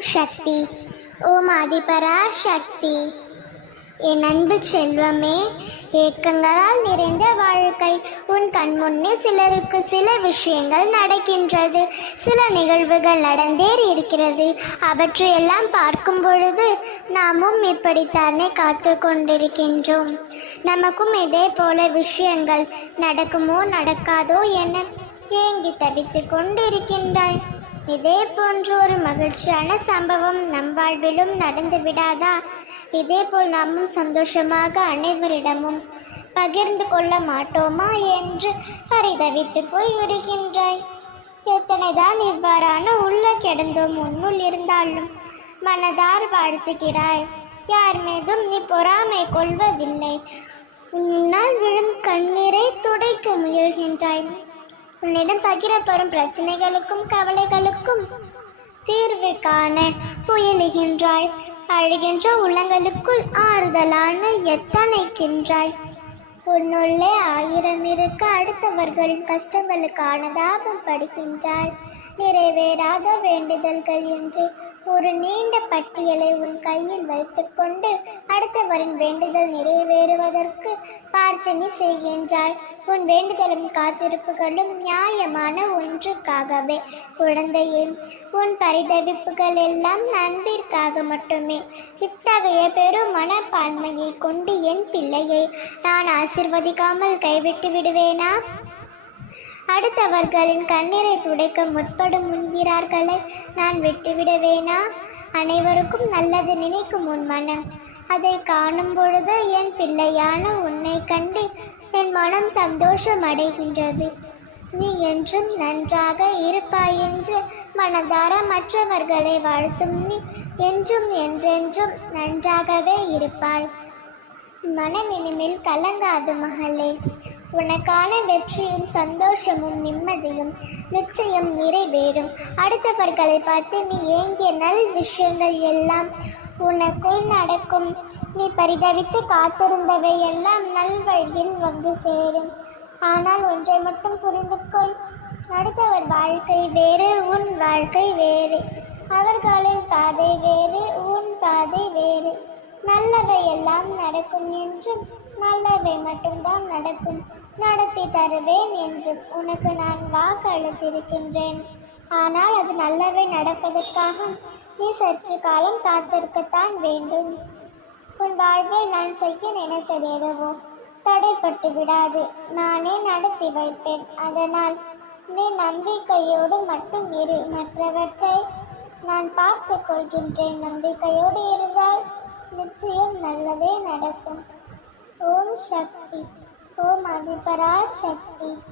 சக்தி. ஓம் ஆதிபரா சக்தி. என் அன்பு செல்வமே ஏக்கங்களால் நிறைந்த வாழ்க்கை உன் கண் முன்னே சிலருக்கு சில விஷயங்கள் நடக்கின்றது. சில நிகழ்வுகள் நடந்தேறி இருக்கிறது. அவற்றையெல்லாம் பார்க்கும் பொழுது நாமும் இப்படித்தானே காத்து கொண்டிருக்கின்றோம். நமக்கும் இதே போல விஷயங்கள் நடக்குமோ நடக்காதோ என ஏங்கி தவித்து கொண்டிருக்கின்றாய். இதே போன்ற ஒரு மகிழ்ச்சியான சம்பவம் நம் வாழ்விலும் நடந்து விடாதா? இதேபோல் நாமும் சந்தோஷமாக அனைவரிடமும் பகிர்ந்து கொள்ள மாட்டோமா என்று பரிதவித்து போய் விடுகின்றாய் எத்தனைதான் இவ்வாறான உள்ள கிடந்தோம் உன்னுள் இருந்தாலும் மனதார் வாழ்த்துகிறாய். யார் மீதும் நீ பொறாமை கொள்வதில்லை. உன்னால் விழும் கண்ணீரை துடைக்க முயல்கின்றாய். உன்னிடம் பகிரப்படும் பிரச்சனைகளுக்கும் கவலைகளுக்கும் தீர்வு காண புயலுகின்றாய். அழுகின்ற உள்ளங்களுக்குள் ஆறுதலான எத்தனைக்கின்றாய்? உன்னுள்ளே ஆயிரம் இருக்க அடுத்தவர்களின் கஷ்டங்களுக்கான தாபம் படிக்கின்றாய் நிறைவேறாத வேண்டுதல்கள் என்று ஒரு நீண்ட பட்டியலை உன் கையில் வைத்துக்கொண்டு அடுத்தவரின் வேண்டுதல் நிறைவேறுவதற்கு பிரார்த்தனை செய்கின்றாய். உன் வேண்டுதலும் காத்திருப்புகளும் நியாயமான ஒன்றுக்காகவே. குழந்தையே உன் பரிதவிப்புகள் எல்லாம் அன்பிற்காக மட்டுமே. இத்தகைய பெரும் மனப்பான்மையை கொண்டு என் பிள்ளையை நான் ஆசிர்வதிக்காமல் கைவிட்டு விடுவேனா? அடுத்தவர்களின் கண்ணீரை துடைக்க முற்படும் முன்கிறார்களை நான் விட்டுவிடவேனா? அனைவருக்கும் நல்லது நினைக்கும் உன் மனம். அதை காணும் பொழுது என் பிள்ளையான உன்னை கண்டு என் மனம் சந்தோஷம் அடைகின்றது. நீ என்றும் நன்றாக இருப்பாய் என்று மனதார மற்றவர்களை வாழ்த்தும் நீ என்றும் என்றென்றும் நன்றாகவே இருப்பாய். மனமினிமில் கலங்காது மகளே. உனக்கான வெற்றியும் சந்தோஷமும் நிம்மதியும் நிச்சயம் நிறைவேறும். அடுத்தவர்களை பார்த்து நீ ஏங்கிய நல் விஷயங்கள் எல்லாம் உனக்குள் நடக்கும். நீ பரிதவித்து காத்திருந்தவை எல்லாம் நல்வழியில் வந்து சேரும். ஆனால் ஒன்றை மட்டும் புரிந்து கொள் அடுத்தவர் வாழ்க்கை வேறு உன் வாழ்க்கை வேறு. அவர்களின் பாதை நல்லவை எல்லாம் நடக்கும் என்றும் நல்லவை மட்டும்தான் நடக்கும். நடத்தி தருவேன் என்றும் உனக்கு நான் வாக்களித்திருக்கின்றேன். ஆனால் அது நல்லவை நடப்பதற்காக நீ சற்று காலம் காத்திருக்கத்தான் வேண்டும். உன் வாழ்வில் நான் செய்ய நினைத்தது எதுவோ தடைப்பட்டு விடாது. நானே நடத்தி வைப்பேன். அதனால் நீ நம்பிக்கையோடு மட்டும் இரு. மற்றவற்றை நான் பார்த்து கொள்கின்றேன். நம்பிக்கையோடு இருந்தால் நிச்சயம் நல்லதே நடக்கும். ஓம் சக்தி. ஓம் அதிபரா சக்தி.